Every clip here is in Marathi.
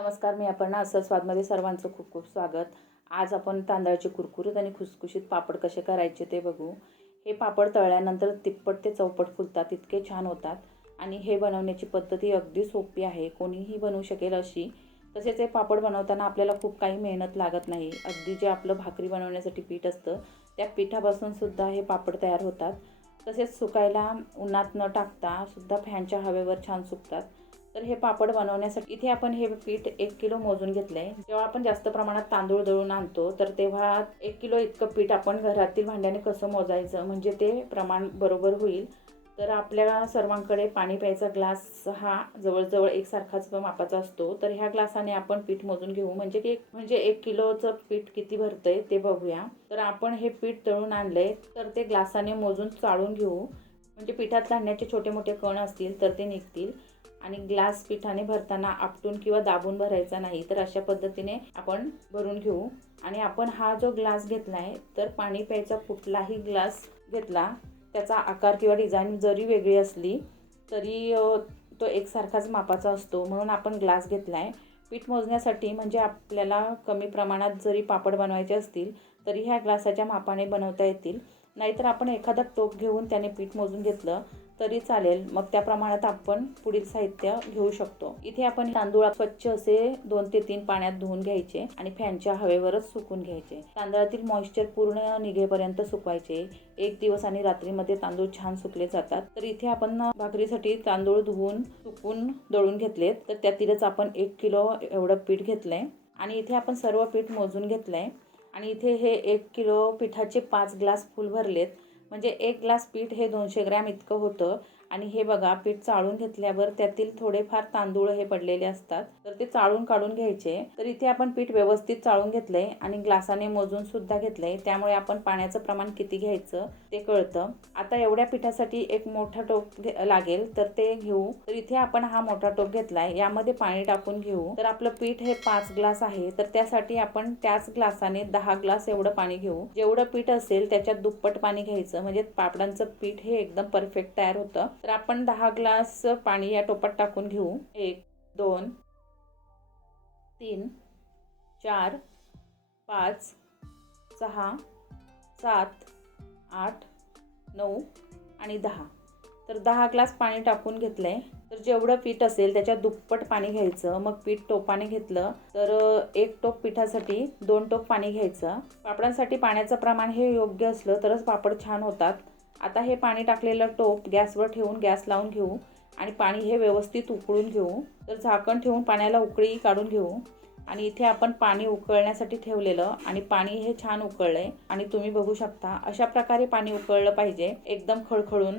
नमस्कार मी अपर्णा असं स्वादमध्ये सर्वांचं खूप खूप स्वागत. आज आपण तांदळाचे कुरकुरीत आणि खुसखुशीत पापड कसे करायचे ते बघू. हे पापड तळल्यानंतर तिप्पट ते चौपट फुलतात इतके छान होतात. आणि हे बनवण्याची पद्धती अगदी सोपी आहे कोणीही बनवू शकेल अशी. तसेच हे पापड बनवताना आपल्याला खूप काही मेहनत लागत नाही. अगदी जे आपलं भाकरी बनवण्यासाठी पीठ असतं त्या पिठापासून सुद्धा हे पापड तयार होतात. तसेच सुकायला उन्हात न टाकता सुद्धा फॅनच्या हवेवर छान सुकतात. तर हे पापड बनवण्यासाठी इथे आपण हे पीठ एक किलो मोजून घेतलंय. जेव्हा आपण जास्त प्रमाणात तांदूळ दळून आणतो तर तेव्हा एक किलो इतकं पीठ आपण घरातील भांड्याने कसं मोजायचं म्हणजे ते प्रमाण बरोबर होईल. तर आपल्या सर्वांकडे पाणी प्यायचा ग्लास हा जवळजवळ एकसारखाच मापाचा असतो. तर ह्या ग्लासाने आपण पीठ मोजून घेऊ. म्हणजे की म्हणजे एक किलोचं पीठ किती भरतंय ते बघूया. तर आपण हे पीठ तळून आणलंय. तर ते ग्लासाने मोजून चाळून घेऊ. म्हणजे पिठात धान्याचे छोटे मोठे कण असतील तर ते निघतील. आणि ग्लास पिठाने भरताना आपटून किंवा दाबून भरायचा नाही तर अशा पद्धतीने आपण भरून घेऊ. आणि आपण हा जो ग्लास घेतला आहे तर पाणी प्यायचा कुठलाही ग्लास घेतला त्याचा आकार किंवा डिझाईन जरी वेगळी असली तरी तो एकसारखाच मापाचा असतो. म्हणून आपण ग्लास घेतला आहे पीठ मोजण्यासाठी म्हणजे आपल्याला कमी प्रमाणात जरी पापड बनवायचे असतील तरी ह्या ग्लासाच्या मापाने बनवता येतील. नाहीतर आपण एखादा टोप घेऊन त्याने पीठ मोजून घेतलं तरी चालेल. मग त्या प्रमाणात आपण पुढील साहित्य घेऊ शकतो. इथे आपण तांदूळ स्वच्छ असे दोन ते तीन पाण्यात धुवून घ्यायचे आणि फॅनच्या हवेवरच सुकून घ्यायचे. तांदळातील मॉइश्चर पूर्ण निघेपर्यंत सुकवायचे. एक दिवस आणि रात्रीमध्ये तांदूळ छान सुकले जातात. तर इथे आपण भाकरीसाठी तांदूळ धुवून सुकून दळून घेतलेत. तर त्यातीलच आपण एक किलो एवढं पीठ घेतलंय. आणि इथे आपण सर्व पीठ मोजून घेतलंय. आणि इथे हे एक किलो पिठाचे पाच ग्लास फुल भरलेत. म्हणजे एक ग्लास पीठ हे दोनशे ग्रॅम इतकं होतं. आणि हे बघा पीठ चाळून घेतल्यावर त्यातील थोडेफार तांदूळ हे पडलेले असतात. तर ते चाळून काढून घ्यायचे. तर इथे आपण पीठ व्यवस्थित चाळून घेतलंय आणि ग्लासाने मोजून सुद्धा घेतलंय. त्यामुळे आपण पाण्याचं प्रमाण किती घ्यायचं ते कळतं. आता एवढ्या पिठासाठी एक मोठा टोप घे- लागेल. तर ते घेऊ. तर इथे आपण हा मोठा टोप घेतलाय. यामध्ये पाणी टाकून घेऊ. तर आपलं पीठ हे पाच ग्लास आहे. तर त्यासाठी आपण त्याच ग्लासाने दहा ग्लास एवढं पाणी घेऊ. जेवढं पीठ असेल त्याच्यात दुप्पट पाणी घ्यायचं. म्हणजे पापडांचं पीठ हे एकदम परफेक्ट तयार होतं. तर आपण दहा ग्लास पाणी या टोपात टाकून घेऊ. एक दोन तीन चार पाच सहा सात आठ नऊ आणि दहा. तर दहा ग्लास पाणी टाकून घेतलं आहे तर जेवढं पीठ असेल त्याच्या दुप्पट पाणी घ्यायचं. मग पीठ टोपाने घेतलं. तर एक टोप पिठासाठी दोन टोप पाणी घ्यायचं. पापडांसाठी पाण्याचं प्रमाण हे योग्य असलं तरच पापड छान होतात. आता हे पाणी टाकलेलं टोप गॅसवर ठेवून गॅस लावून घेऊ आणि पाणी हे व्यवस्थित उकळून घेऊ. तर झाकण ठेवून पाण्याला उकळी काढून घेऊ. आणि इथे आपण पाणी उकळण्यासाठी ठेवलेलं आणि पाणी हे छान उकळलंय. आणि तुम्ही बघू शकता अशा प्रकारे पाणी उकळलं पाहिजे एकदम खळखळून.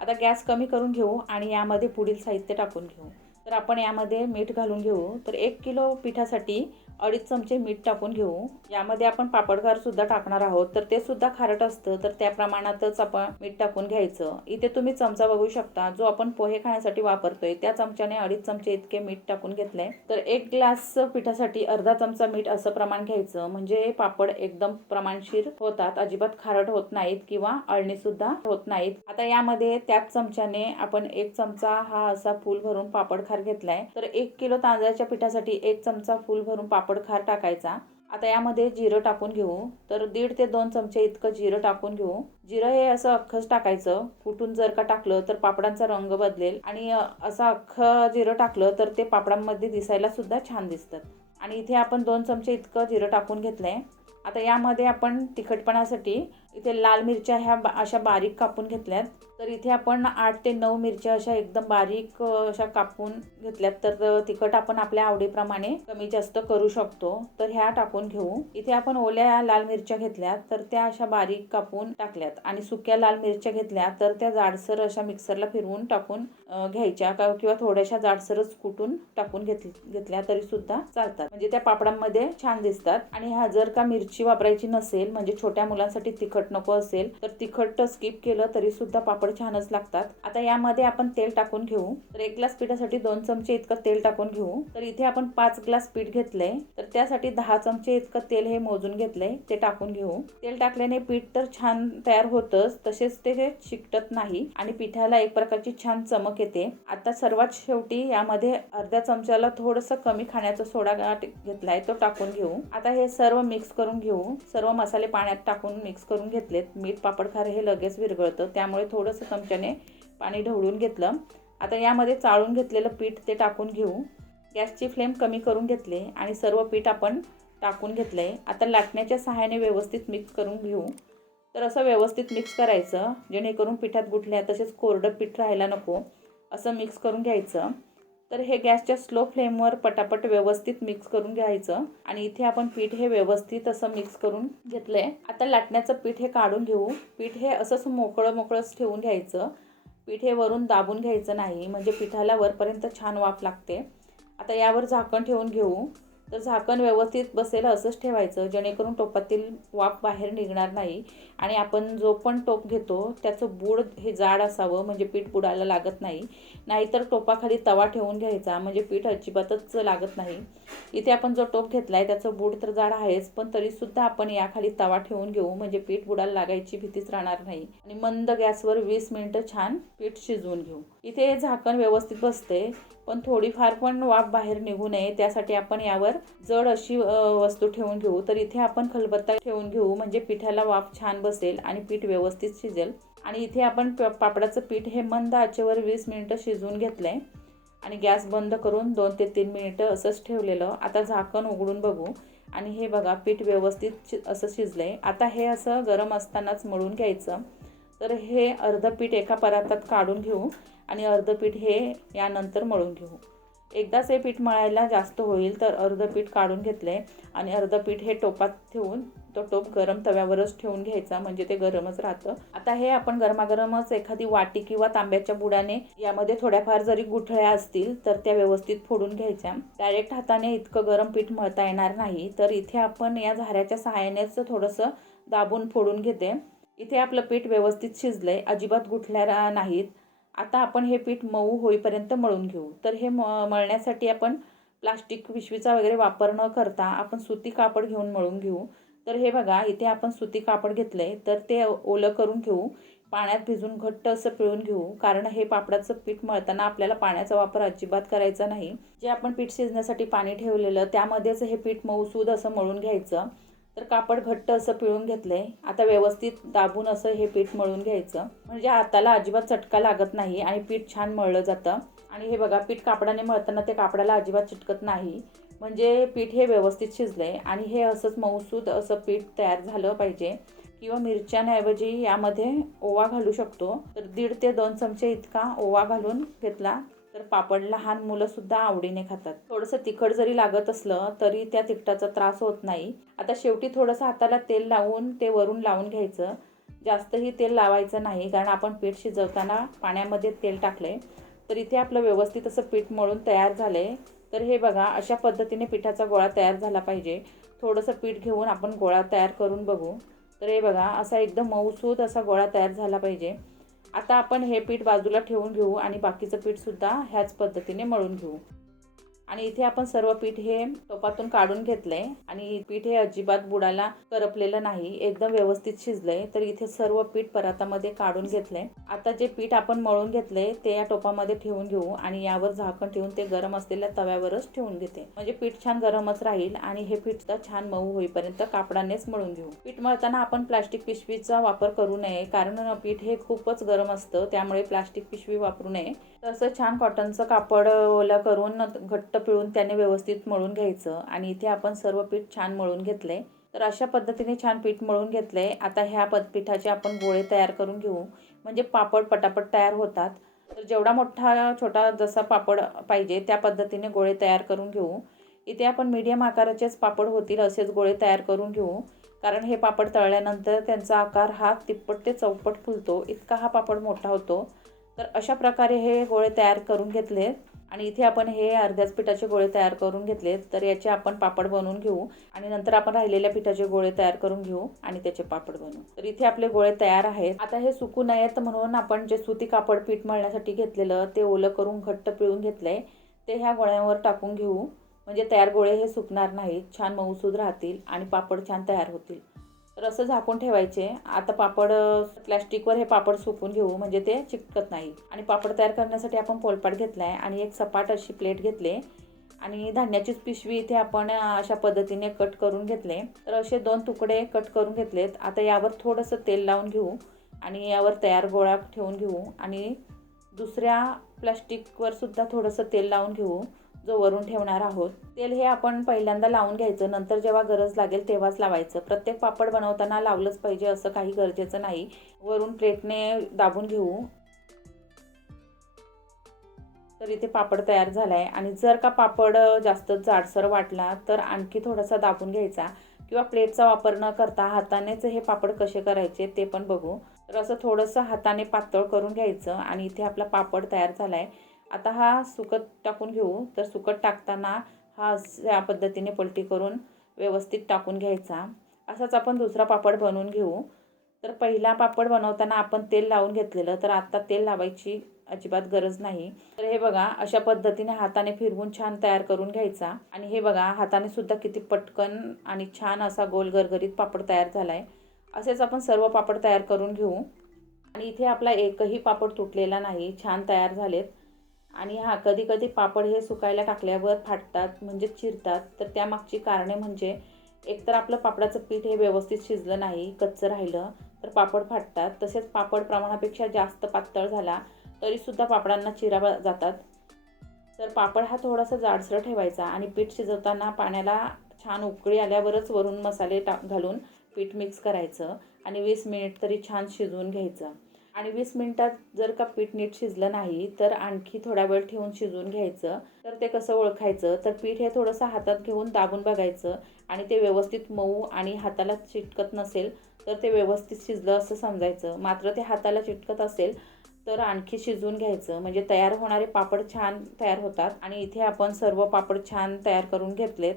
आता गॅस कमी करून घेऊ आणि यामध्ये पुढील साहित्य टाकून घेऊ. तर आपण यामध्ये मीठ घालून घेऊ. तर एक किलो पिठासाठी अडीच चमचे मीठ टाकून घेऊ. यामध्ये आपण पापडखार सुद्धा टाकणार आहोत. तर ते सुद्धा खारट असतं तर त्या प्रमाणातच आपण मीठ टाकून घ्यायचं. इथे तुम्ही चमचा बघू शकता जो आपण पोहे खाण्यासाठी वापरतोय त्या चमच्याने अडीच चमचे इतके मीठ टाकून घेतलंय तर एक ग्लास पिठासाठी अर्धा चमचा मीठ असं प्रमाण घ्यायचं. म्हणजे पापड एकदम प्रमाणशीर होतात अजिबात खारट होत नाहीत किंवा अळणी सुद्धा होत नाहीत. आता यामध्ये त्याच चमच्याने आपण एक चमचा हा असा फूल भरून पापड खार घेतलाय. तर एक किलो तांदळाच्या पिठासाठी एक चमचा फूल भरून पापड खार टाकायचा. आता यामध्ये जिरं टाकून घेऊ. तर दीड ते दोन चमचे इतकं जिरं टाकून घेऊ. जिरं हे असं अख्खंच टाकायचं. फुटून जर का टाकलं तर पापडांचा रंग बदलेल. आणि असं अख्खं जिरं टाकलं तर ते पापडांमध्ये दिसायला सुद्धा छान दिसतात. आणि इथे आपण दोन चमचे इतकं जिरं टाकून घेतलंय. आता यामध्ये आपण तिखटपणासाठी इथे लाल मिरच्या ह्या बा- अशा बारीक कापून घेतल्यात. तर इथे आपण आठ ते नऊ मिरच्या अशा एकदम बारीक अशा कापून घेतल्यात. तर तिखट आपण आपल्या आवडीप्रमाणे कमी जास्त करू शकतो. तर ह्या टाकून घेऊ. इथे आपण ओल्या लाल मिरच्या घेतल्यात तर त्या अशा बारीक कापून टाकल्यात. आणि सुक्या लाल मिरच्या घेतल्या तर त्या जाडसर अशा मिक्सरला फिरवून टाकून घ्यायच्या. का- किंवा थोड्याशा जाडसरच कुटून टाकून घेत घेतल्या तरी सुद्धा चालतात. म्हणजे त्या पापडांमध्ये छान दिसतात. आणि ह्या जर का मिरची वापरायची नसेल म्हणजे छोट्या मुलांसाठी तिखट नको असेल तर तिखट स्किप केलं तरी सुद्धा पापड छानच लागतात. आता यामध्ये आपण तेल टाकून घेऊ. तर एक ग्लास पिठासाठी दोन चमचे इतकं तेल टाकून घेऊ. तर इथे आपण पाच ग्लास पीठ घेतलंय. तर त्यासाठी दहा चमचे इतकं तेल हे मोजून घेतलंय ते टाकून घेऊ. तेल टाकल्याने पीठ तर छान तयार होतच तसेच ते चिकटत नाही आणि पिठाला एक प्रकारची छान चमक येते. आता सर्वात शेवटी यामध्ये अर्ध्या चमच्याला थोडस कमी खाण्याचा सोडा घेतलाय तो टाकून घेऊ. आता हे सर्व मिक्स करून घेऊ. सर्व मसाले पाण्यात टाकून मिक्स करून घेतलेत. मीठ पापड खार हे लगेच विरघळतं. त्यामुळे थोडंसं चमच्याने पाणी ढवळून घेतलं. आता यामध्ये चाळून घेतलेलं पीठ ते टाकून घेऊ. गॅसची फ्लेम कमी करून घेतले आणि सर्व पीठ आपण टाकून घेतलं आहे आता लाटण्याच्या सहाय्याने व्यवस्थित मिक्स करून घेऊ. तर असं व्यवस्थित मिक्स करायचं. जेणेकरून पिठात गुठल्या तसेच कोरडं पीठ राहायला नको. असं मिक्स करून घ्यायचं. तर हे गॅसच्या स्लो फ्लेमवर पटापट व्यवस्थित मिक्स करून घ्यायचं. आणि इथे आपण पीठ हे व्यवस्थित असं मिक्स करून घेतलं आहे आता लाटण्याचं पीठ हे काढून घेऊ. पीठ हे असंच मोकळं मोकळंच ठेवून घ्यायचं. पीठ हे वरून दाबून घ्यायचं नाही. म्हणजे पिठाला वरपर्यंत छान वाफ लागते. आता यावर झाकण ठेवून घेऊ. तर झाकण व्यवस्थित बसेल असंच ठेवायचं. जेणेकरून टोपातील वाफ बाहेर निघणार नाही. आणि आपण जो पण टोप घेतो त्याचं बूड हे जाड असावं म्हणजे पीठ बुडायला लागत नाही. नाहीतर टोपाखाली तवा ठेवून घ्यायचा म्हणजे पीठ अजिबातच लागत नाही. इथे आपण जो टोप घेतला आहे त्याचं बूड तर जाड आहेच पण तरीसुद्धा आपण याखाली तवा ठेवून घेऊ म्हणजे पीठ बुडायला लागायची भीतीच राहणार नाही. आणि मंद गॅसवर वीस मिनटं छान पीठ शिजवून घेऊ. इथे झाकण व्यवस्थित बसते. पण थोडीफार पण वाफ बाहेर निघू नये. त्यासाठी आपण यावर जड अशी वस्तू ठेवून घेऊ. तर इथे आपण खलबत्ता ठेवून घेऊ. म्हणजे पिठाला वाफ छान बसेल आणि पीठ व्यवस्थित शिजेल. आणि इथे आपण पापडाचं पीठ हे मंद आचेवर वीस मिनटं शिजवून घेतलं आहे आणि गॅस बंद करून दोन ते तीन मिनिटं असंच ठेवलेलं. आता झाकण उघडून बघू. आणि हे बघा पीठ व्यवस्थित असं शिजलं आहे आता हे असं गरम असतानाच मळून घ्यायचं. तर हे अर्ध पीठ एका परातात काढून घेऊ. आणि अर्ध पीठ हे यानंतर मळून घेऊ. एकदाच हे पीठ मळायला जास्त होईल तर अर्ध पीठ काढून घेतले आणि अर्ध पीठ हे टोपात ठेवून तो टोप गरम तव्यावरच ठेवून घ्यायचा म्हणजे ते गरमच राहतं. आता हे आपण गरमागरमच एखादी वाटी किंवा तांब्याच्या बुडाने यामध्ये थोड्याफार जरी गुठळ्या असतील तर त्या व्यवस्थित फोडून घ्यायच्या. डायरेक्ट हाताने इतकं गरम पीठ मळता येणार नाही तर इथे आपण या झाऱ्याच्या सहाय्यानेच थोडंसं दाबून फोडून घेते. इथे आपलं पीठ व्यवस्थित शिजलंय अजिबात गुठल्या नाहीत. आता आपण हे पीठ मऊ होईपर्यंत मळून घेऊ. तर हे म मळण्यासाठी आपण प्लास्टिक पिशवीचा वगैरे वापर न करता आपण सुती कापड घेऊन मळून घेऊ. तर हे बघा इथे आपण सुती कापड घेतलं आहे तर ते ओलं करून घेऊ. पाण्यात भिजून घट्ट असं पिळून घेऊ. कारण हे पापडाचं पीठ मळताना आपल्याला पाण्याचा वापर अजिबात करायचा नाही. जे आपण पीठ शिजण्यासाठी पाणी ठेवलेलं त्यामध्येच हे पीठ मऊसूद असं मळून घ्यायचं. तर कापड घट्ट असं पिळून घेतलंय. आता व्यवस्थित दाबून असं हे पीठ मळून घ्यायचं. म्हणजे हाताला अजिबात चटका लागत नाही आणि पीठ छान मळलं जातं. आणि हे बघा पीठ कापडाने मळताना ते कापडाला अजिबात चिटकत नाही. म्हणजे पीठ हे व्यवस्थित शिजलंय. आणि हे असंच मऊसूद असं पीठ तयार झालं पाहिजे. किंवा मिरच्यांऐवजी यामध्ये ओवा घालू शकतो. तर दीड ते दोन चमचे इतका ओवा घालून घेतला तर पापड लहान मुलंसुद्धा आवडीने खातात. थोडंसं तिखट जरी लागत असलं तरी त्या तिखटाचा त्रास होत नाही. आता शेवटी थोडंसं हाताला तेल लावून ते वरून लावून घ्यायचं. जास्तही तेल लावायचं नाही कारण आपण पीठ शिजवताना पाण्यामध्ये तेल टाकले तर इथे आपलं व्यवस्थित असं पीठ मळून तयार झाले तर हे बघा अशा पद्धतीने पिठाचा गोळा तयार झाला पाहिजे. थोडंसं पीठ घेऊन आपण गोळा तयार करून बघू. तर हे बघा असा एकदम मऊसूद असा गोळा तयार झाला पाहिजे. आता आपण हे पीठ बाजूला ठेवून घेऊ आणि बाकीचं पीठसुद्धा ह्याच पद्धतीने मळून घेऊ. आणि इथे आपण सर्व पीठ हे टोपातून काढून घेतलंय. आणि पीठ हे अजिबात बुडाला करपलेलं नाही एकदम व्यवस्थित शिजलंय. तर इथे सर्व पीठ परातामध्ये काढून घेतलंय. आता जे पीठ आपण मळून घेतलंय ते या टोपामध्ये ठेवून घेऊ आणि यावर झाकण ठेवून ते गरम असलेल्या तव्यावरच ठेवून घेते. म्हणजे पीठ छान गरमच राहील आणि हे पीठ सुद्धा छान मऊ होईपर्यंत कापडानेच मळून घेऊ. पीठ मळताना आपण प्लास्टिक पिशवीचा वापर करू नये कारण पीठ हे खूपच गरम असतं त्यामुळे प्लास्टिक पिशवी वापरू नये. तसं छान कॉटनचं कापड ओला करून घट्ट पिळून त्याने व्यवस्थित मळून घ्यायचं आणि इथे आपण सर्व पीठ छान मळून घेतलंय. तर अशा पद्धतीने छान पीठ मळून घेतलंय. आता ह्या पद पिठाचे आपण गोळे तयार करून घेऊ. म्हणजे पापड पटापट तयार होतात. तर जेवढा मोठा छोटा जसा पापड पाहिजे त्या पद्धतीने गोळे तयार करून घेऊ. इथे आपण मीडियम आकाराचेच पापड होतील असेच गोळे तयार करून घेऊ. कारण हे पापड तळल्यानंतर त्यांचा आकार हा तिप्पट ते चौपट फुलतो. इतका हा पापड मोठा होतो. तर अशा प्रकारे हे गोळे तयार करून घेतले आणि इथे आपण हे अर्ध्याच पिठाचे गोळे तयार करून घेतले तर याचे आपण पापड बनवून घेऊ. आणि नंतर आपण राहिलेल्या पिठाचे गोळे तयार करून घेऊ आणि त्याचे पापड बनवू. तर इथे आपले गोळे तयार आहेत. आता हे सुकू नयेत म्हणून आपण जे सुती कापड पीठ मळण्यासाठी घेतलेलं ते ओलं करून घट्ट पिळून घेतलंय ते ह्या गोळ्यांवर टाकून घेऊ. म्हणजे तयार गोळे हे सुकणार नाहीत. छान मऊसूद राहतील आणि पापड छान तयार होतील. रस झाकून ठेवायचे. आता पापड प्लॅस्टिकवर हे पापड सुकून घेऊ म्हणजे ते चिकटत नाही. आणि पापड तयार करण्यासाठी आपण पोलपाट घेतला आहे आणि एक सपाट अशी प्लेट घेतले. आणि धान्याचीच पिशवी इथे आपण अशा पद्धतीने कट करून घेतले. तर असे दोन तुकडे कट करून घेतलेत. आता यावर थोडंसं तेल लावून घेऊ आणि यावर तयार गोळा ठेवून घेऊ. आणि दुसऱ्या प्लॅस्टिकवरसुद्धा थोडंसं तेल लावून घेऊ. जो वरून ठेवणार आहोत तेल हे आपण पहिल्यांदा लावून घ्यायचं. नंतर जेव्हा गरज लागेल तेव्हाच लावायचं. प्रत्येक पापड बनवताना लावलंच पाहिजे असं काही गरजेचं नाही. वरून प्लेटने दाबून घेऊ. तर इथे पापड तयार झाला आहे आणि जर का पापड जास्त जाडसर वाटला तर आणखी थोडासा दाबून घ्यायचा. किंवा प्लेटचा वापर न करता हातानेच हे पापड कसे करायचे ते पण बघू. तर असं थोडंसं हाताने पातळ करून घ्यायचं. आणि इथे आपला पापड तयार झाला आहे आता हा सुकत टाकून घेऊ. तर सुकत टाकताना हा या पद्धतीने पलटी करून व्यवस्थित टाकून घ्यायचा. असाच आपण दुसरा पापड बनवून घेऊ. तर पहिला पापड बनवताना आपण तेल लावून घेतलेलं तर आता तेल लावायची अजिबात गरज नाही. तर हे बघा अशा पद्धतीने हाताने फिरवून छान तयार करून घ्यायचा. आणि हे बघा हाताने सुद्धा किती पटकन आणि छान असा गोल गरगरीत पापड तयार झाला आहे असेच आपण सर्व पापड तयार करून घेऊ. आणि इथे आपला एकही पापड तुटलेला नाही छान तयार झालेत. आणि हा कधी कधी पापड हे सुकायला टाकल्यावर फाटतात म्हणजे चिरतात. तर त्यामागची कारणे म्हणजे एकतर आपलं पापडाचं पीठ हे व्यवस्थित शिजलं नाही कच्चं राहिलं तर पापड फाटतात. तसेच पापड प्रमाणापेक्षा जास्त पातळ झाला तरीसुद्धा पापडांना चिरा जातात. तर पापड हा थोडासा जाडसर ठेवायचा आणि पीठ शिजवताना पाण्याला छान उकळी आल्यावरच वरून मसाले टा घालून पीठ मिक्स करायचं आणि वीस मिनिट तरी छान शिजवून घ्यायचं. आणि वीस मिनिटात जर का पीठ नीट शिजलं नाही तर आणखी थोडा वेळ ठेवून शिजवून घ्यायचं. तर ते कसं ओळखायचं? तर पीठ हे थोडंसं हातात घेऊन दाबून बघायचं आणि ते व्यवस्थित मऊ आणि हाताला चिटकत नसेल तर ते व्यवस्थित शिजलं असं समजायचं. मात्र ते हाताला चिटकत असेल तर आणखी शिजवून घ्यायचं. म्हणजे तयार होणारे पापड छान तयार होतात आणि इथे आपण सर्व पापड छान तयार करून घेतलेत.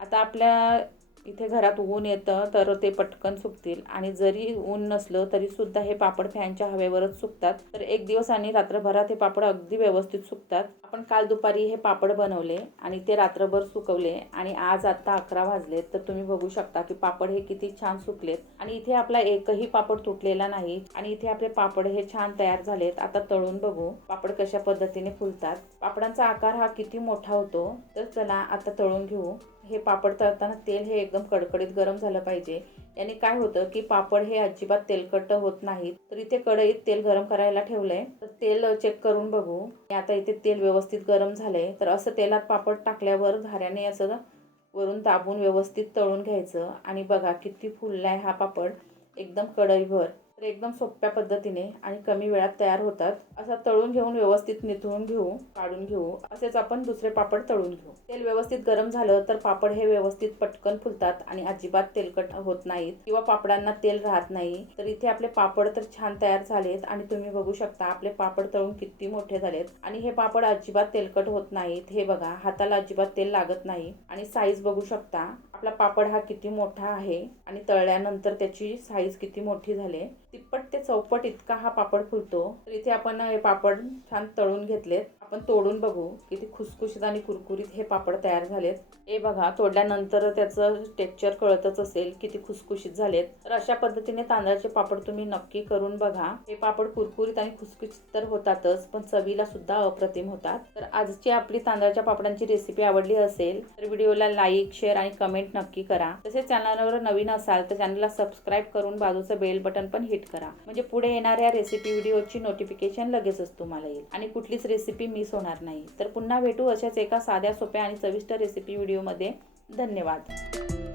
आता आपल्या इथे घरात ऊन येतं तर ते पटकन सुकतील. आणि जरी ऊन नसलं तरीसुद्धा हे पापड फॅनच्या हवेवरच सुकतात. तर एक दिवस आणि रात्रभरात हे पापड अगदी व्यवस्थित सुकतात. आपण काल दुपारी हे पापड बनवले आणि ते रात्रभर सुकवले आणि आज आता अकरा वाजलेत तर तुम्ही बघू शकता की पापड हे किती छान सुकलेत. आणि इथे आपला एकही पापड तुटलेला नाही आणि इथे आपले पापड हे छान तयार झालेत. आता तळून बघू पापड कशा पद्धतीने फुलतात. पापडांचा आकार हा किती मोठा होतो तर चला आता तळून घेऊ. हे पापड तळताना तेल हे एकदम कडकडीत गरम झालं पाहिजे. याने काय होतं की पापड हे अजिबात तेलकट होत नाहीत. तर इथे कढईत तेल गरम करायला ठेवलंय. तर तेल चेक करून बघू. आता इथे तेल व्यवस्थित गरम झालंय. तर असं तेलात पापड टाकल्यावर धाऱ्याने असं वरून दाबून व्यवस्थित तळून घ्यायचं. आणि बघा किती फुललाय हा पापड. एकदम कढईभर. तर एकदम सोप्या पद्धतीने आणि कमी वेळात तयार होतात. असा तळून घेऊन व्यवस्थित निथळून घेऊ काढून घेऊ. असेच आपण दुसरे पापड तळून घेऊ. तेल व्यवस्थित गरम झालं तर पापड हे व्यवस्थित पटकन फुलतात आणि अजिबात तेलकट होत नाहीत. किंवा पापडांना तेल राहत नाही तर इथे आपले पापड तर छान तयार झालेत आणि तुम्ही बघू शकता आपले पापड तळून किती मोठे झालेत. आणि हे पापड अजिबात तेलकट होत नाहीत. हे बघा हाताला अजिबात तेल लागत नाही. आणि साईज बघू शकता आपला पापड हा किती मोठा आहे आणि तळल्यानंतर त्याची साईज किती मोठी झाली तिप्पट ते चौपट इतका हा पापड फुलतो. तर इथे आपण हे पापड छान तळून घेतलेत. आपण तोडून बघू किती खुसखुशीत आणि कुरकुरीत हे पापड तयार झालेत. हे बघा तोडल्यानंतर त्याचं टेक्स्चर कळतच असेल किती खुसखुशीत झालेत. तर अशा पद्धतीने तांदळाचे पापड तुम्ही नक्की करून बघा. हे पापड कुरकुरीत आणि खुसखुशीत तर होतातच पण चवीला सुद्धा अप्रतिम होतात. तर आजची आपली तांदळाच्या पापडांची रेसिपी आवडली असेल तर व्हिडिओला लाईक शेअर आणि कमेंट नक्की करा. तसेच चॅनलवर नवीन असाल तर चॅनलला सबस्क्राईब करून बाजूचं बेल बटन पण हिट करा. म्हणजे पुढे येणाऱ्या रेसिपी व्हिडिओची नोटिफिकेशन लगेचच तुम्हाला येईल. आणि कुठलीच रेसिपी मिस होणार नाही. तर पुन्हा भेटू अशाच एका साध्या सोप्या आणि चविष्ट रेसिपी व्हिडिओमध्ये धन्यवाद.